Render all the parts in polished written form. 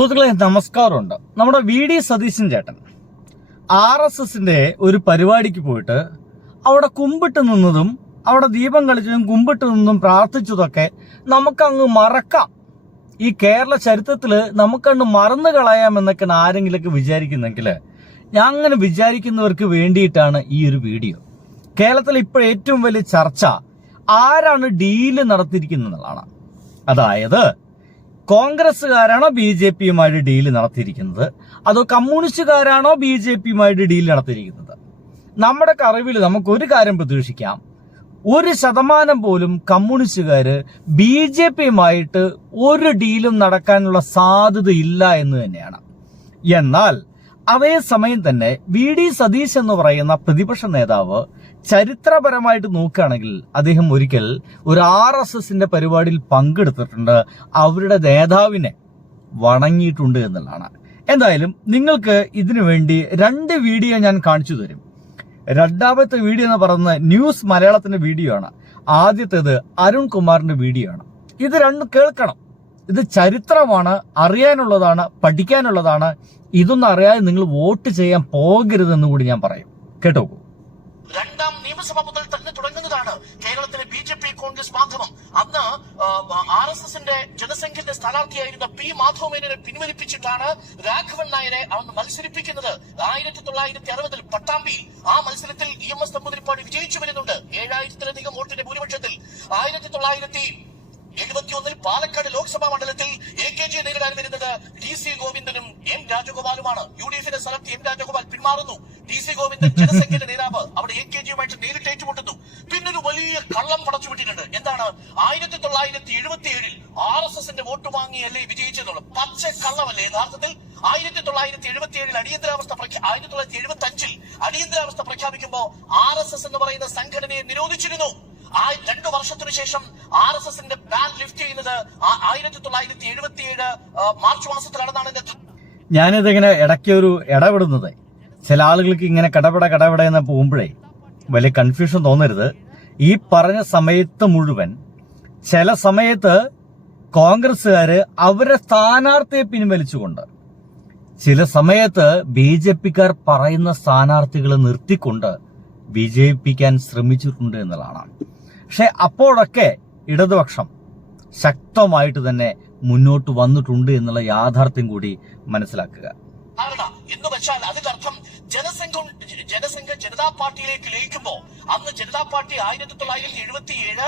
സുഹൃത്തുക്കളെ നമസ്കാരമുണ്ട്. നമ്മുടെ വി.ഡി. സതീശൻ ചേട്ടൻ RSSന്റെ ഒരു പരിപാടിക്ക് പോയിട്ട് അവിടെ കുമ്പിട്ട് നിന്നതും അവിടെ ദീപം കളിച്ചതും കുമ്പിട്ട് നിന്നും പ്രാർത്ഥിച്ചതൊക്കെ നമുക്കങ്ങ് മറക്കാം. ഈ കേരള ചരിത്രത്തില് നമുക്കങ്ങ് മറന്നു കളയാമെന്നൊക്കെ ആരെങ്കിലൊക്കെ വിചാരിക്കുന്നെങ്കിൽ ഞാൻ അങ്ങനെ വിചാരിക്കുന്നവർക്ക് വേണ്ടിയിട്ടാണ് ഈ ഒരു വീഡിയോ. കേരളത്തിൽ ഇപ്പോൾ ഏറ്റവും വലിയ ചർച്ച ആരാണ് ഡീല് നടത്തിയിരിക്കുന്നതാണ്. അതായത് കോൺഗ്രസ്സുകാരാണോ BJPയുമായിട്ട് ഡീല് നടത്തിയിരിക്കുന്നത്, അതോ കമ്മ്യൂണിസ്റ്റുകാരാണോ BJPയുമായിട്ട് ഡീല് നടത്തിയിരിക്കുന്നത്? നമ്മുടെ അറിവിൽ നമുക്കൊരു കാര്യം പ്രതീക്ഷിക്കാം, 1% പോലും കമ്മ്യൂണിസ്റ്റുകാര് BJPയുമായിട്ട് ഒരു ഡീലും നടക്കാനുള്ള സാധ്യതയില്ല എന്ന് തന്നെയാണ്. എന്നാൽ അതേസമയം തന്നെ വി.ഡി. സതീശ് എന്ന് പറയുന്ന പ്രതിപക്ഷ നേതാവ് ചരിത്രപരമായിട്ട് നോക്കുകയാണെങ്കിൽ അദ്ദേഹം ഒരിക്കൽ ഒരു RSSന്റെ പരിപാടിയിൽ പങ്കെടുത്തിട്ടുണ്ട്, അവരുടെ നേതാവിനെ വണങ്ങിയിട്ടുണ്ട് എന്നുള്ളതാണ്. എന്തായാലും നിങ്ങൾക്ക് ഇതിനു വേണ്ടി 2 വീഡിയോ ഞാൻ കാണിച്ചു തരും. രണ്ടാമത്തെ വീഡിയോ എന്ന് പറയുന്നത് ന്യൂസ് മലയാളത്തിന്റെ വീഡിയോ ആണ്. ആദ്യത്തേത് അരുൺ കുമാറിന്റെ വീഡിയോ ആണ്. ഇത് രണ്ടും കേൾക്കണം. ഇത് ചരിത്രമാണ്, അറിയാനുള്ളതാണ്, പഠിക്കാനുള്ളതാണ്. ഇതൊന്നും അറിയാതെ നിങ്ങൾ വോട്ട് ചെയ്യാൻ പോകരുതെന്ന് കൂടി ഞാൻ പറയും. കേട്ടോ. രണ്ടാം നിയമസഭ മുതൽ തന്നെ തുടങ്ങുന്നതാണ് കേരളത്തിലെ BJP കോൺഗ്രസ് ബാന്ധവം. അന്ന് RSSന്റെ ജനസംഖ്യന്റെ സ്ഥാനാർത്ഥിയായിരുന്ന P. മാധവമേനോനെ പിൻവലിപ്പിച്ചിട്ടാണ് രാഘവൻ നായരെ അന്ന് മത്സരിപ്പിക്കുന്നത്. 1960 പട്ടാമ്പിയിൽ ആ മത്സരത്തിൽ EMS നമ്പൂതിരിപ്പാട് വിജയിച്ചു വരുന്നുണ്ട് 7000-ലധികം വോട്ടിന്റെ ഭൂരിപക്ഷത്തിൽ. 1971 പാലക്കാട് ലോക്സഭാ മണ്ഡലത്തിൽ AKG നേരിടാൻ വരുന്നത് DC ഗോവിന്ദനും M. രാജഗോപാലുമാണ്. UDFന്റെ സ്ഥലത്ത് M. രാജഗോപാൽ പിന്മാറുന്നു. DC ഗോവിന്ദൻ ജനസംഖ്യയുടെ നേതാവ് അവിടെ AKGയുമായിട്ട് നേരിട്ട് ഏറ്റുമുട്ടുന്നു. പിന്നൊരു വലിയ കള്ളം പടച്ചുവിട്ടിട്ടുണ്ട്. എന്താണ്? 1977 RSSന്റെ വോട്ട് വാങ്ങിയല്ലേ വിജയിച്ചെന്നുള്ളത്. പച്ച കള്ളമല്ലേ യഥാർത്ഥത്തിൽ. 1977 അടിയന്തരാവസ്ഥ 1975 അടിയന്തരാവസ്ഥ പ്രഖ്യാപിക്കുമ്പോൾ RSS എന്ന് പറയുന്ന സംഘടനയെ നിരോധിച്ചിരുന്നു. 2 വർഷത്തിനു ശേഷം RSSന്റെ ബാൻ ലിഫ്റ്റ് ചെയ്യുന്നത് 1977 മാർച്ച് മാസത്തിലാണെന്നാണ്. ഞാനിതിങ്ങനെ ഇടയ്ക്കൊരു ഇടപെടുന്നത്, ചില ആളുകൾക്ക് ഇങ്ങനെ കടപട എന്ന് പോകുമ്പോഴേ വലിയ കൺഫ്യൂഷൻ തോന്നരുത്. ഈ പറഞ്ഞ സമയത്ത് മുഴുവൻ ചില സമയത്ത് കോൺഗ്രസ്സുകാര് അവരുടെ സ്ഥാനാർത്ഥിയെ പിൻവലിച്ചുകൊണ്ട്, ചില സമയത്ത് BJPക്കാർ പറയുന്ന സ്ഥാനാർത്ഥികളെ നിർത്തിക്കൊണ്ട് വിജയിപ്പിക്കാൻ ശ്രമിച്ചിട്ടുണ്ട് എന്നുള്ളതാണ്. പക്ഷെ അപ്പോഴൊക്കെ ഇടതുപക്ഷം ശക്തമായിട്ട് തന്നെ മുന്നോട്ട് വന്നിട്ടുണ്ട് എന്നുള്ള യാഥാർത്ഥ്യം കൂടി മനസ്സിലാക്കുക. എന്ന് വെച്ചാൽ അതിന്റെ അർത്ഥം ജനസംഘ ജനതാ പാർട്ടിയിലേക്ക് ലയിക്കുമ്പോ, അന്ന് ജനതാ പാർട്ടി 1977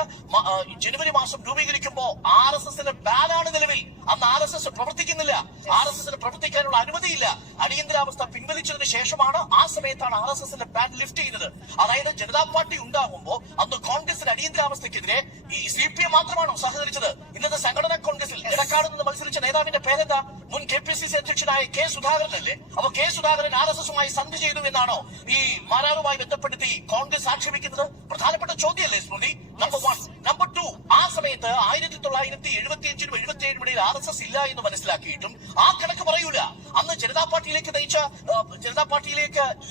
ജനുവരി മാസം രൂപീകരിക്കുമ്പോ RSSന്റെ ബാനാണ് നിലവിൽ. അന്ന് RSS പ്രവർത്തിക്കുന്നില്ല. RSSന് പ്രവർത്തിക്കാനുള്ള അനുമതിയില്ല. അടിയന്തരാവസ്ഥ പിൻവലിച്ചതിന് ശേഷമാണ്, ആ സമയത്താണ് RSSന്റെ ബാൻ ലിഫ്റ്റ് ചെയ്യുന്നത്. അതായത് ജനതാ പാർട്ടി ഉണ്ടാകുമ്പോ അന്ന് കോൺഗ്രസിന്റെ അടിയന്തരാവസ്ഥക്കെതിരെ ഈ CPM മാത്രമാണോ സഹകരിച്ചത്? ഇന്നത്തെ സംഘടനാ കോൺഗ്രസിൽ ഇടക്കാട് നിന്ന് മത്സരിച്ച നേതാവിന്റെ പേരെന്താ? മുൻ KPCC അധ്യക്ഷനായ K. സുധാകരനല്ലേ? അപ്പൊ K. സുധാകരൻ RSSുമായി സന്ധി ചെയ്തു എന്നാണോ ഈ മാരാറുമായി ബന്ധപ്പെടുത്തി കോൺഗ്രസ് ആക്ഷേപിക്കുന്നത്? പ്രധാനപ്പെട്ട ചോദ്യമല്ലേ സ്മൃതി? നമ്പർ 1. നമ്പർ 2, ആ സമയത്ത് 1975-നും 77-നും ഇടയിൽ RSS ഇല്ല എന്ന് മനസ്സിലാക്കിയിട്ടും ആ കണക്ക് പറയൂല. അന്ന് ജനതാ പാർട്ടിയിലേക്ക്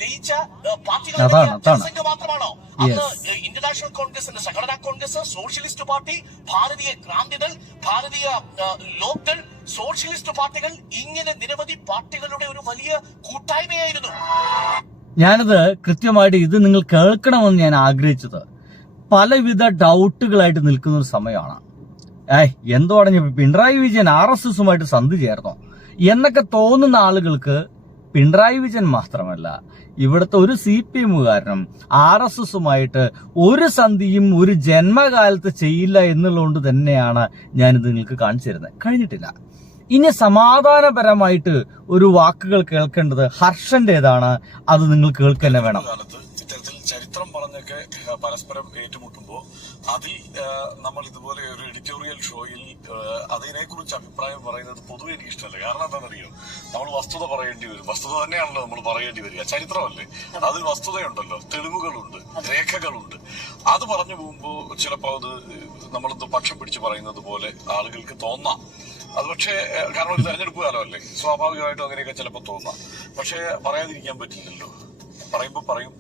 ലയിച്ച പാർട്ടികൾ ജനസംഘ മാത്രമാണോ? അന്ന് ഇന്റർനാഷണൽ കോൺഗ്രസിന്റെ സംഘടനാ കോൺഗ്രസ്, സോഷ്യലിസ്റ്റ് പാർട്ടി, ഭാരതീയ ക്രാന്തിദൾ, ഭാരതീയ ലോക്ദൾ, സോഷ്യലിസ്റ്റ് പാർട്ടികൾ, ഇങ്ങനെ നിരവധി പാർട്ടികളുടെ ഒരു വലിയ കൂട്ടായ്മയായിരുന്നു. ഞാനിത് കൃത്യമായിട്ട് ഇത് നിങ്ങൾ കേൾക്കണമെന്ന് ഞാൻ ആഗ്രഹിച്ചത്. പലവിധ ഡൗട്ടുകളായിട്ട് നിൽക്കുന്ന ഒരു സമയമാണ്. എന്തോ അടഞ്ഞ പിണറായി വിജയൻ RSSുമായിട്ട് സന്ധി ചേർന്നോ എന്നൊക്കെ തോന്നുന്ന ആളുകൾക്ക് പിണറായി വിജയൻ മാത്രമല്ല, ഇവിടുത്തെ ഒരു CPMകാരനും RSSുമായിട്ട് ഒരു സന്ധിയും ഒരു ജന്മകാലത്ത് ചെയ്യില്ല എന്നുള്ളതുകൊണ്ട് തന്നെയാണ് ഞാനിത് നിങ്ങൾക്ക് കാണിച്ചു തരുന്നത്. കഴിഞ്ഞിട്ടില്ല. ഇനി സമാധാനപരമായിട്ട് ഒരു വാക്കുകൾ കേൾക്കേണ്ടത് ഹർഷന്റേതാണ്. അത് നിങ്ങൾ കേൾക്കുക തന്നെ വേണം. ഇത്തരത്തിൽ ചരിത്രം പറഞ്ഞൊക്കെ പരസ്പരം ഏറ്റുമുട്ടുമ്പോൾ അതിൽ നമ്മൾ ഇതുപോലെ ഒരു എഡിറ്റോറിയൽ ഷോയിൽ അതിനെക്കുറിച്ച് അഭിപ്രായം പറയുന്നത് പൊതുവെ എനിക്ക് ഇഷ്ടമല്ല. കാരണം എന്താണെന്നറിയോ, നമ്മൾ വസ്തുത പറയേണ്ടി വരും. വസ്തുത തന്നെയാണല്ലോ നമ്മൾ പറയേണ്ടി വരിക. ചരിത്രമല്ലേ, അതിൽ വസ്തുതയുണ്ടല്ലോ, തെളിവുകളുണ്ട്, രേഖകളുണ്ട്. അത് പറഞ്ഞു പോകുമ്പോൾ ചിലപ്പോൾ അത് നമ്മളെന്തോ പക്ഷം പിടിച്ച് പറയുന്നത് പോലെ ആളുകൾക്ക് തോന്നാം. അത് പക്ഷേ കാരണം ഒരു തെരഞ്ഞെടുപ്പ് കാലമല്ലേ, സ്വാഭാവികമായിട്ടും അങ്ങനെയൊക്കെ ചിലപ്പോൾ തോന്നാം. പക്ഷെ പറയാതിരിക്കാൻ പറ്റില്ലല്ലോ.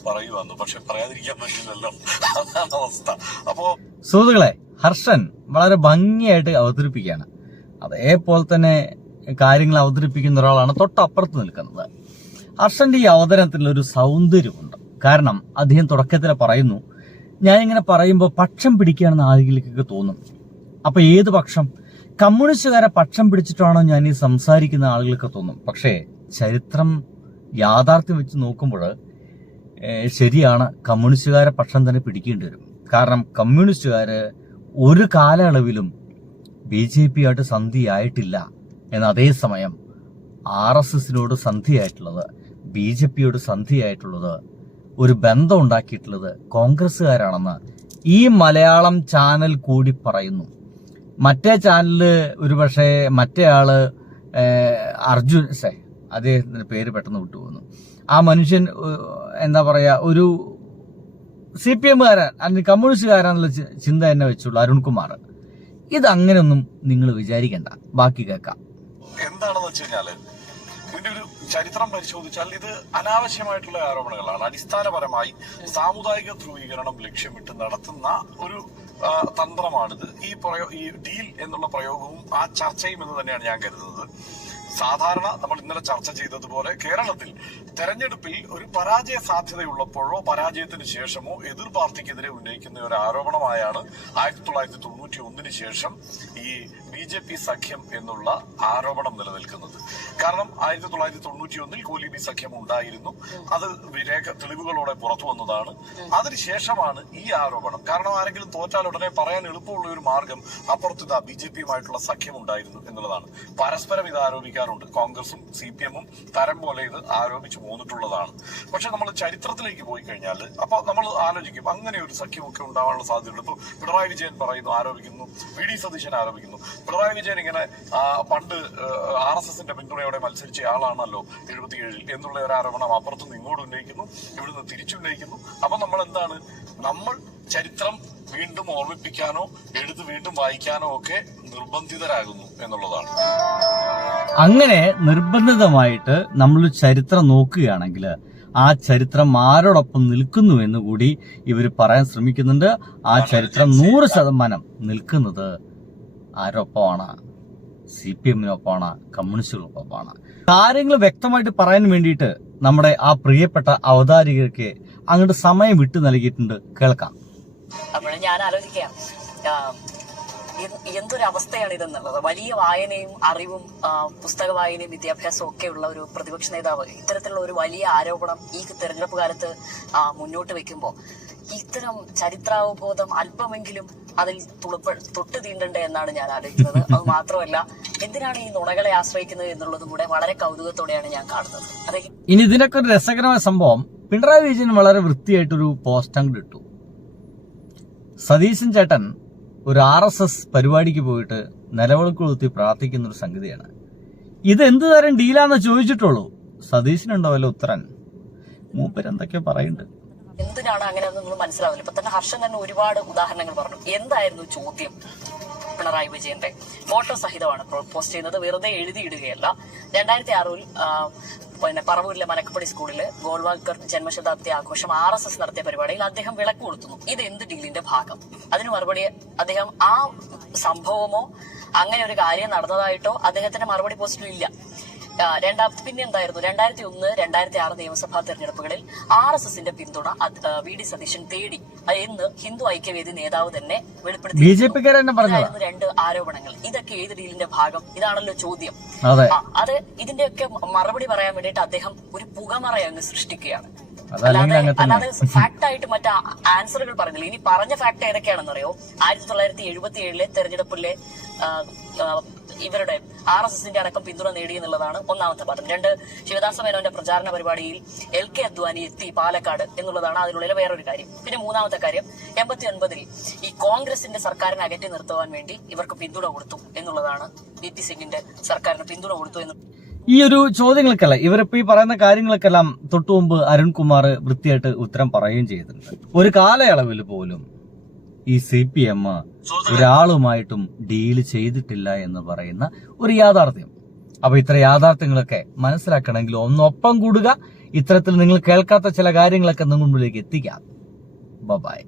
പറയുവാന്ന്, പക്ഷെ പറയാതിരിക്കാൻ പറ്റില്ലല്ലോ. അതാണ് അവസ്ഥ. അപ്പോ സുഹൃത്തുക്കളെ, ഹർഷൻ വളരെ ഭംഗിയായിട്ട് അവതരിപ്പിക്കുകയാണ്. അതേപോലെ തന്നെ കാര്യങ്ങൾ അവതരിപ്പിക്കുന്ന ഒരാളാണ് തൊട്ടപ്പുറത്ത് നിൽക്കുന്നത്. ഹർഷന്റെ ഈ അവതരണത്തിൽ ഒരു സൗന്ദര്യമുണ്ട്. കാരണം അദ്ദേഹം തുടക്കത്തിൽ പറയുന്നു, ഞാൻ ഇങ്ങനെ പറയുമ്പോൾ പക്ഷം പിടിക്കുകയാണെന്ന് ആളുകൾക്കൊക്കെ തോന്നും. അപ്പൊ ഏത് പക്ഷം? കമ്മ്യൂണിസ്റ്റുകാരെ പക്ഷം പിടിച്ചിട്ടാണോ ഞാൻ ഈ സംസാരിക്കുന്ന ആളുകൾക്ക് തോന്നും. പക്ഷേ ചരിത്രം യാഥാർത്ഥ്യം വെച്ച് നോക്കുമ്പോൾ ശരിയാണ്, കമ്മ്യൂണിസ്റ്റുകാരെ പക്ഷം തന്നെ പിടിക്കേണ്ടി വരും. കാരണം കമ്മ്യൂണിസ്റ്റുകാര് ഒരു കാലയളവിലും BJP ആയിട്ട് സന്ധിയായിട്ടില്ല. എന്ന അതേസമയം RSSനോട് സന്ധിയായിട്ടുള്ളത്, BJPയോട് സന്ധിയായിട്ടുള്ളത്, ഒരു ബന്ധം ഉണ്ടാക്കിയിട്ടുള്ളത് കോൺഗ്രസ്സുകാരാണെന്ന് ഈ മലയാളം ചാനൽ കൂടി പറയുന്നു. മറ്റേ ചാനലില് ഒരുപക്ഷെ മറ്റേ ആള് അർജുൻ അദ്ദേഹത്തിന്റെ പേര് പെട്ടെന്ന് വിട്ടുപോകുന്നു. ആ മനുഷ്യൻ എന്താ പറയാ, ഒരു CPM-കാരൻ അല്ലെങ്കിൽ കമ്മ്യൂണിസ്റ്റുകാരാന്നുള്ള ചിന്ത തന്നെ വെച്ചുള്ള അരുൺകുമാർ. ഇതങ്ങനെയൊന്നും നിങ്ങൾ വിചാരിക്കണ്ട. ബാക്കി കേൾക്കാം. എന്താണെന്ന് വെച്ച് കഴിഞ്ഞാല് ഇതിന്റെ ഒരു ചരിത്രം പരിശോധിച്ചാൽ ഇത് അനാവശ്യമായിട്ടുള്ള ആരോപണങ്ങളാണ്. അടിസ്ഥാനപരമായി സാമുദായിക ധ്രുവീകരണം ലക്ഷ്യമിട്ട് നടത്തുന്ന ഒരു തന്ത്രമാണിത്. ഈ ഡീൽ എന്നുള്ള പ്രയോഗവും ആ ചർച്ചയും എന്ന് തന്നെയാണ് ഞാൻ കരുതുന്നത്. സാധാരണ നമ്മൾ ഇന്നലെ ചർച്ച ചെയ്തതുപോലെ കേരളത്തിൽ തെരഞ്ഞെടുപ്പിൽ ഒരു പരാജയ സാധ്യതയുള്ളപ്പോഴോ പരാജയത്തിന് ശേഷമോ എതിർ പാർട്ടിക്കെതിരെ ഉന്നയിക്കുന്ന ഒരു ആരോപണമായാണ് 1991 ശേഷം ഈ BJP സഖ്യം എന്നുള്ള ആരോപണം നിലനിൽക്കുന്നത്. കാരണം 1991 കോലീബി സഖ്യം ഉണ്ടായിരുന്നു. അത് തെളിവുകളോടെ പുറത്തു വന്നതാണ്. അതിനുശേഷമാണ് ഈ ആരോപണം. കാരണം ആരെങ്കിലും തോറ്റാൽ ഉടനെ പറയാൻ എളുപ്പമുള്ള ഒരു മാർഗം അപ്പുറത്ത് BJP-യുമായിട്ടുള്ള സഖ്യം ഉണ്ടായിരുന്നു എന്നുള്ളതാണ്. പരസ്പരം ഇത് ആരോപിക്കാറുണ്ട്. കോൺഗ്രസും CPM-ഉം തരം പോലെ ഇത് ആരോപിച്ചു പോന്നിട്ടുള്ളതാണ്. പക്ഷെ നമ്മൾ ചരിത്രത്തിലേക്ക് പോയി കഴിഞ്ഞാൽ അപ്പൊ നമ്മൾ ആലോചിക്കും, അങ്ങനെ ഒരു സഖ്യമൊക്കെ ഉണ്ടാവാനുള്ള സാധ്യതയുണ്ട്. ഇപ്പൊ പിണറായി വിജയൻ പറയുന്നു, ആരോപിക്കുന്നു, VD സതീശൻ ആരോപിക്കുന്നു. പിണറായി വിജയൻ ഇങ്ങനെ പണ്ട് RSSന്റെ പിന്തുണയോടെ മത്സരിച്ച ആളാണല്ലോ 77 എന്നുള്ള ഒരു ആരോപണം അപ്പുറത്തുനിന്ന് ഇങ്ങോട്ട് ഉന്നയിക്കുന്നു, ഇവിടുന്ന് തിരിച്ചുന്നയിക്കുന്നു. അപ്പൊ നമ്മൾ എന്താണ്, നമ്മൾ ചരിത്രം വീണ്ടും ഓർമ്മിപ്പിക്കാനോ എടുത്ത് വീണ്ടും വായിക്കാനോ ഒക്കെ നിർബന്ധിതരാകുന്നു എന്നുള്ളതാണ്. അങ്ങനെ നിർബന്ധിതമായിട്ട് നമ്മൾ ചരിത്രം നോക്കുകയാണെങ്കിൽ ആ ചരിത്രം ആരോടൊപ്പം നിൽക്കുന്നു എന്ന് കൂടി ഇവർ പറയാൻ ശ്രമിക്കുന്നുണ്ട്. ആ ചരിത്രം 100% നിൽക്കുന്നത് ആരൊപ്പമാണ്? CPM-നൊപ്പമാണ്, കമ്മ്യൂണിസ്റ്റുകൾക്കൊപ്പമാണ്. കാര്യങ്ങൾ വ്യക്തമായിട്ട് പറയാൻ വേണ്ടിയിട്ട് നമ്മുടെ ആ പ്രിയപ്പെട്ട അവതാരികർക്ക് അങ്ങോട്ട് സമയം വിട്ടു നൽകിയിട്ടുണ്ട്. കേൾക്കാം. അപ്പോൾ ഞാൻ ആലോചിക്കാം, എന്തൊരു അവസ്ഥയാണ് ഇതെന്നുള്ളത്. വലിയ വായനയും അറിവും പുസ്തക വായനയും വിദ്യാഭ്യാസവും ഒക്കെ ഉള്ള ഒരു പ്രതിപക്ഷ നേതാവ് ഇത്തരത്തിലുള്ള ഒരു വലിയ ആരോപണം ഈ തെരഞ്ഞെടുപ്പ് കാലത്ത് മുന്നോട്ട് വെക്കുമ്പോൾ ഇത്തരം ചരിത്രാവബോധം അല്പമെങ്കിലും അതിൽ തൊട്ട് തീണ്ടണ്ടേ എന്നാണ് ഞാൻ ആലോചിക്കുന്നത്. അത് മാത്രമല്ല, എന്തിനാണ് ഈ നുണകളെ ആശ്രയിക്കുന്നത് എന്നുള്ളതും കൂടെ വളരെ കൗതുകത്തോടെയാണ് ഞാൻ കാണുന്നത്. അതെ, ഇനി ഇതിനൊക്കെ ഒരു രസകരമായ സംഭവം, പിണറായി വിജയൻ വളരെ വൃത്തിയായിട്ടൊരു പോസ്റ്റ് അങ്ങ് ഇട്ടു. സതീശൻ ചേട്ടൻ ഒരു RSS പരിപാടിക്ക് പോയിട്ട് നിലവിളക്ക് കൊളുത്തി പ്രാർത്ഥിക്കുന്ന ഒരു സംഗതിയാണ്. ഇത് എന്ത് തരം ഡീലാന്ന് ചോദിച്ചിട്ടുള്ളൂ. സതീശനുണ്ടോ വല്ല ഉത്തരൻ? മൂപ്പരെന്തൊക്കെയോ പറയുന്നുണ്ട്. എന്തിനാണ് അങ്ങനെ നിങ്ങൾ മനസ്സിലാവില്ല. ഇപ്പൊ തന്നെ ഹർഷൻ തന്നെ ഒരുപാട് ഉദാഹരണങ്ങൾ പറഞ്ഞു. എന്തായിരുന്നു ചോദ്യം? പിണറായി വിജയന്റെ ഫോട്ടോ സഹിതമാണ് പോസ്റ്റ് ചെയ്യുന്നത്, വെറുതെ എഴുതിയിടുകയല്ല. 2006 പിന്നെ പറവൂരിലെ മനക്കപ്പടി സ്കൂളില് ഗോൾവാൾക്കർ ജന്മശതാബ്ദി ആഘോഷം RSS നടത്തിയ പരിപാടിയിൽ അദ്ദേഹം വിളക്ക് കൊളുത്തുന്നു. ഇത് എന്ത് ഡീലിന്റെ ഭാഗം? അതിന് മറുപടി അദ്ദേഹം ആ സംഭവമോ അങ്ങനെ ഒരു കാര്യം നടന്നതായിട്ടോ അദ്ദേഹത്തിന്റെ മറുപടി പോസ്റ്റിൽ ഇല്ല. പിന്നെ എന്തായിരുന്നു, 2001, 2006 നിയമസഭാ തെരഞ്ഞെടുപ്പുകളിൽ RSSന്റെ പിന്തുണ VD സതീശൻ തേടി എന്ന് ഹിന്ദു ഐക്യവേദി നേതാവ് തന്നെ വെളിപ്പെടുത്തി. 2 ആരോപണങ്ങൾ. ഇതൊക്കെ ഏത് ഡീലിന്റെ ഭാഗം? ഇതാണല്ലോ ചോദ്യം. അത് ഇതിന്റെയൊക്കെ മറുപടി പറയാൻ വേണ്ടിയിട്ട് അദ്ദേഹം ഒരു പുകമറ അങ്ങ് സൃഷ്ടിക്കുകയാണ്. അല്ലാതെ ഫാക്ട് ആയിട്ട് മറ്റു ആൻസറുകൾ പറഞ്ഞില്ല. ഇനി പറഞ്ഞ ഫാക്ട് ഏതൊക്കെയാണെന്നറിയോ? 1977 തെരഞ്ഞെടുപ്പിലെ ഇവരുടെ RSSന്റെ അടക്കം പിന്തുണ നേടി എന്നുള്ളതാണ് ഒന്നാമത്തെ പാഠം. 2, ശിവദാസ മേനോന്റെ പ്രചാരണ പരിപാടിയിൽ LK അദ്വാനി എത്തി പാലക്കാട് എന്നുള്ളതാണ് അതിനുള്ളിലെ വേറൊരു കാര്യം. പിന്നെ മൂന്നാമത്തെ കാര്യം, 89 ഈ കോൺഗ്രസിന്റെ സർക്കാരിനെ അകറ്റി നിർത്തുവാൻ വേണ്ടി ഇവർക്ക് പിന്തുണ കൊടുത്തു എന്നുള്ളതാണ്. VP സിംഗിന്റെ സർക്കാരിന് പിന്തുണ കൊടുത്തു എന്ന്. ഈ ഒരു ചോദ്യങ്ങൾക്കല്ല, ഇവരിപ്പോ ഈ പറയുന്ന കാര്യങ്ങൾക്കെല്ലാം തൊട്ടു മുമ്പ് അരുൺകുമാർ വൃത്തിയായിട്ട് ഉത്തരം പറയുകയും ചെയ്തിട്ടുണ്ട്. ഒരു കാലയളവിൽ പോലും ഈ CPM ഒരാളുമായിട്ടും ഡീല് ചെയ്തിട്ടില്ല എന്ന് പറയുന്ന ഒരു യാഥാർത്ഥ്യം. അപ്പൊ ഇത്ര യാഥാർത്ഥ്യങ്ങളൊക്കെ മനസ്സിലാക്കണമെങ്കിൽ ഒന്നൊപ്പം കൂടുക. ഇത്തരത്തിൽ നിങ്ങൾ കേൾക്കാത്ത ചില കാര്യങ്ങളൊക്കെ നിങ്ങളുടെ മുമ്പിലേക്ക് എത്തിക്കാം. ബൈ.